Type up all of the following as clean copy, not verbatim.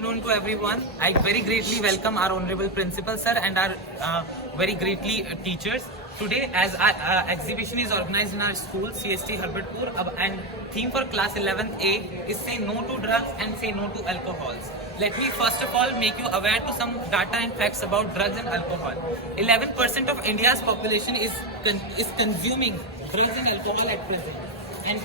Afternoon to everyone. I very greatly welcome our honorable principal sir and our very greatly teachers. Today, as our exhibition is organized in our school, CST Herbertpur, and theme for class 11th A is say no to drugs and say no to alcohols. Let me first of all make you aware to some data and facts about drugs and alcohol. 11% of India's population is consuming drugs and alcohol at present, and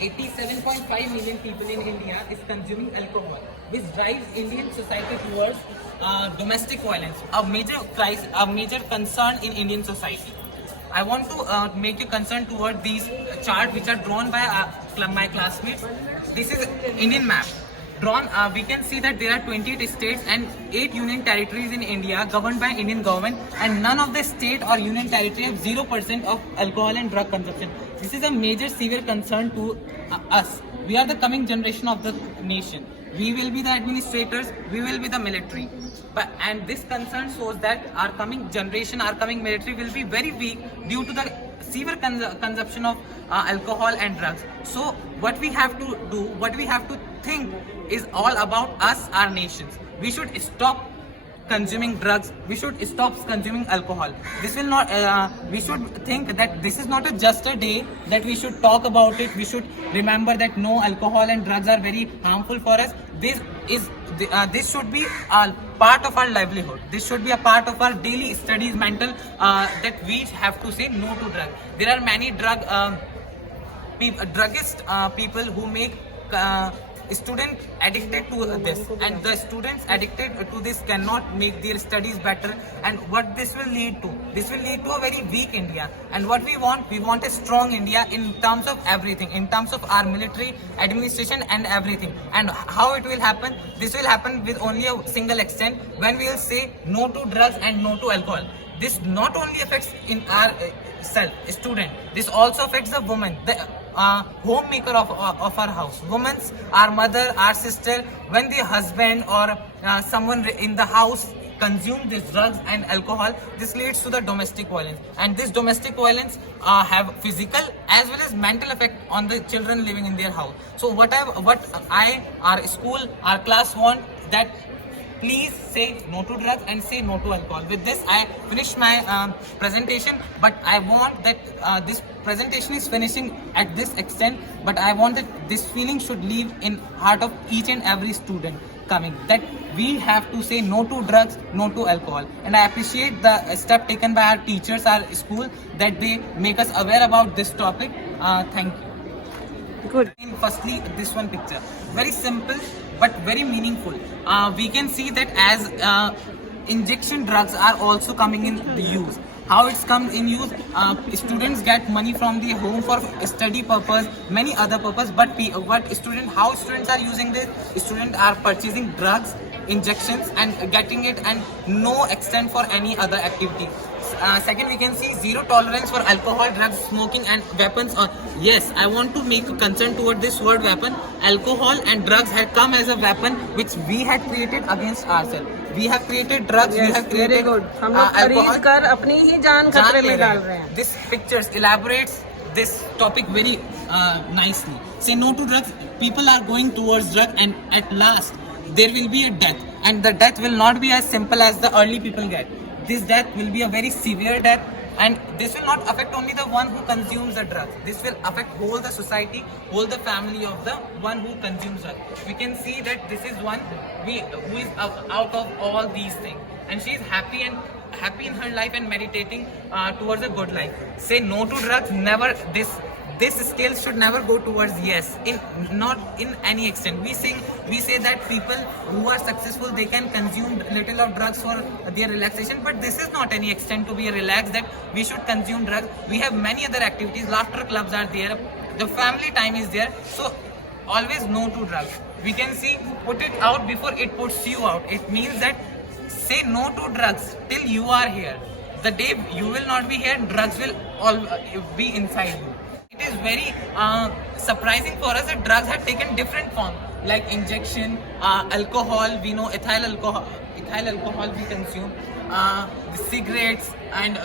87.5 million people in India is consuming alcohol, which drives Indian society towards domestic violence, a major crisis, a major concern in Indian society. I want to make you concerned toward these charts which are drawn by my classmates. This is Indian map. Drawn, we can see that there are 28 states and 8 union territories in India governed by Indian government, and none of the state or union territory have 0% of alcohol and drug consumption. This is a major severe concern to us. We are the coming generation of the nation. We will be the administrators, we will be the military. And this concern shows that our coming generation, our coming military will be very weak due to the severe consumption of alcohol and drugs. So what we have to do, what we have to think is all about us, our nations. We should stop consuming drugs, we should stop consuming alcohol. This will not, we should think that this is not just a day that we should talk about it. We should remember that no, alcohol and drugs are very harmful for us. This should be a part of our livelihood. This should be a part of our daily studies, mental, that we have to say no to drugs. There are many druggist people who make students addicted to this, and the students addicted to this cannot make their studies better. And what this will lead to a very weak India. And what we want a strong India in terms of everything, in terms of our military, administration and everything. And how it will happen? This will happen with only a single extent, when we will say no to drugs and no to alcohol. This not only affects in our self, student, this also affects the woman, the homemaker of our house. Women, our mother, our sister, when the husband or someone in the house consume these drugs and alcohol, this leads to the domestic violence. And this domestic violence have physical as well as mental effect on the children living in their house. So what I, our school, our class want that please say no to drugs and say no to alcohol. With this, I finish my presentation, but I want that this presentation is finishing at this extent, but I want that this feeling should live in heart of each and every student coming, that we have to say no to drugs, no to alcohol. And I appreciate the step taken by our teachers, our school, that they make us aware about this topic. Thank you. Good. Firstly, this one picture, very simple but very meaningful. We can see that as injection drugs are also coming in the use. How it's come in use? Students get money from the home for study purpose, many other purpose. But how students are using this? Students are purchasing drugs, injections, and getting it, and no extent for any other activity. Second, we can see zero tolerance for alcohol, drugs, smoking and weapons. Yes, I want to make a concern toward this word weapon. Alcohol and drugs had come as a weapon which we had created against ourselves. We have created drugs, we have created हम लोग खरीद कर अपनी ही जान खतरे में डाल रहे हैं. This pictures elaborates this topic very nicely. Say no to drugs. People are going towards drugs, and at last there will be a death, and the death will not be as simple as the early people get. This death will be a very severe death, and this will not affect only the one who consumes the drugs. This will affect whole the society, whole the family of the one who consumes drugs. We can see that this is one who is out of all these things, and she is happy in her life and meditating towards a good life. Say no to drugs. Never this scale should never go towards yes, not in any extent. We say that people who are successful, they can consume little of drugs for their relaxation, but this is not any extent to be relaxed that we should consume drugs. We have many other activities. Laughter clubs are there, the family time is there. So always no to drugs. We can see, put it out before it puts you out. It means that say no to drugs till you are here. The day you will not be here, drugs will all be inside you. It is very surprising for us that drugs have taken different forms, like injection, alcohol. We know ethyl alcohol we consume, cigarettes and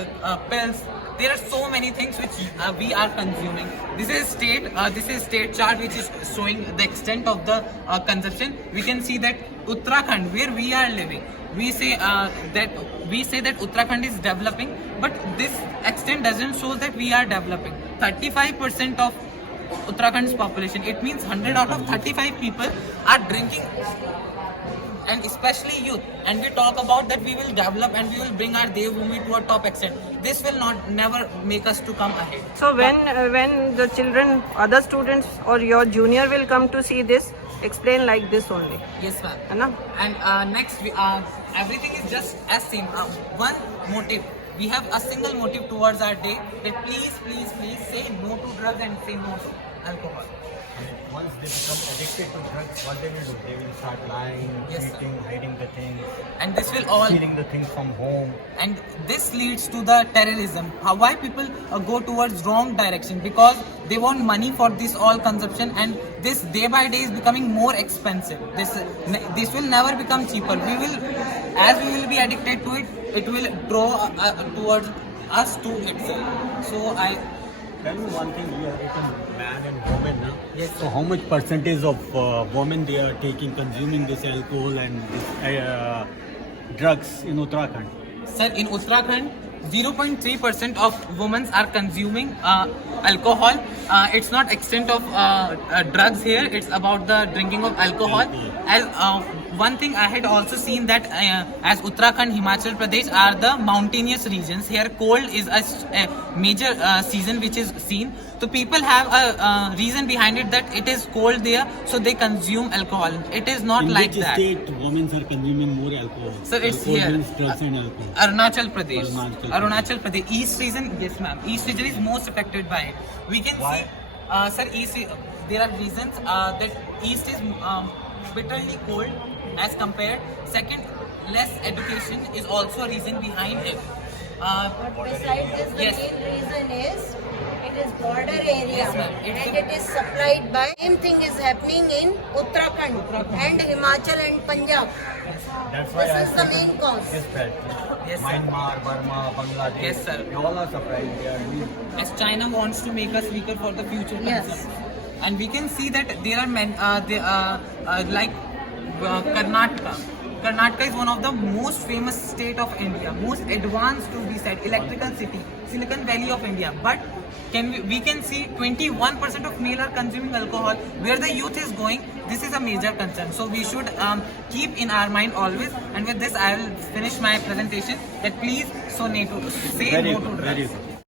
pills. there are so many things which we are consuming. This is state chart which is showing the extent of the consumption. We can see that Uttarakhand, where we are living, we say that Uttarakhand is developing, but this extent doesn't show that we are developing. 35% of Uttarakhand's population, it means 100 out of 35 people are drinking, and especially youth. And we talk about that we will develop and we will bring our Devbhoomi to a top extent. This will never make us to come ahead. So when the children, other students or your junior will come to see this, explain like this only. Yes, ma'am. है ना? And next, everything is just as same. One motive. We have a single motive towards our day, that please say no to drugs and say no to alcohol. And once they become addicted to drugs, what they will do? They will start lying, Yes, cheating, hiding the things, And this will all, stealing the things from home. and this leads to the terrorism. Why people go towards wrong direction? Because they want money for this all consumption, and this day by day is becoming more expensive. This will never become cheaper. As we will be addicted to it, it will draw towards us to itself. So Tell me one thing, you have written man and woman, na? Yes, So how much percentage of women they are consuming this alcohol and this drugs in Uttarakhand? Sir, in Uttarakhand, 0.3% of women are consuming alcohol. It's not extent of drugs here. It's about the drinking of alcohol. As one thing I had also seen that as Uttarakhand, Himachal Pradesh are the mountainous regions. Here cold is a major season which is seen. So people have a reason behind it that it is cold there, so they consume alcohol. It is not in like which that. state women are consuming more alcohol? Sir, it's Alcohol here. means drugs and alcohol. Arunachal Pradesh. Arunachal Pradesh. East region, yes ma'am. East region is most affected by it. We can Why? see, sir, East, there are reasons that East is bitterly cold as compared. Second, less education is also a reason behind it. But besides this, the Yes. main reason is it is border area, Yes, ma'am. and it is supplied by. Same thing is happening in Uttarakhand and Himachal and Punjab. That's why This I is the said main cause. This bad. Yes, sir. Myanmar, Burma, Bangladesh. Yes, sir. They all are supplied. They are doing. As China wants to make us weaker for the future Yes. consumption. And we can see that there are men, like Karnataka. Karnataka is one of the most famous state of India, most advanced to be said, electrical city, Silicon Valley of India. But we can see 21% of male are consuming alcohol. Where the youth is going, this is a major concern. So we should keep in our mind always. And with this, I will finish my presentation. That please, say Very no to good. drugs. Very good.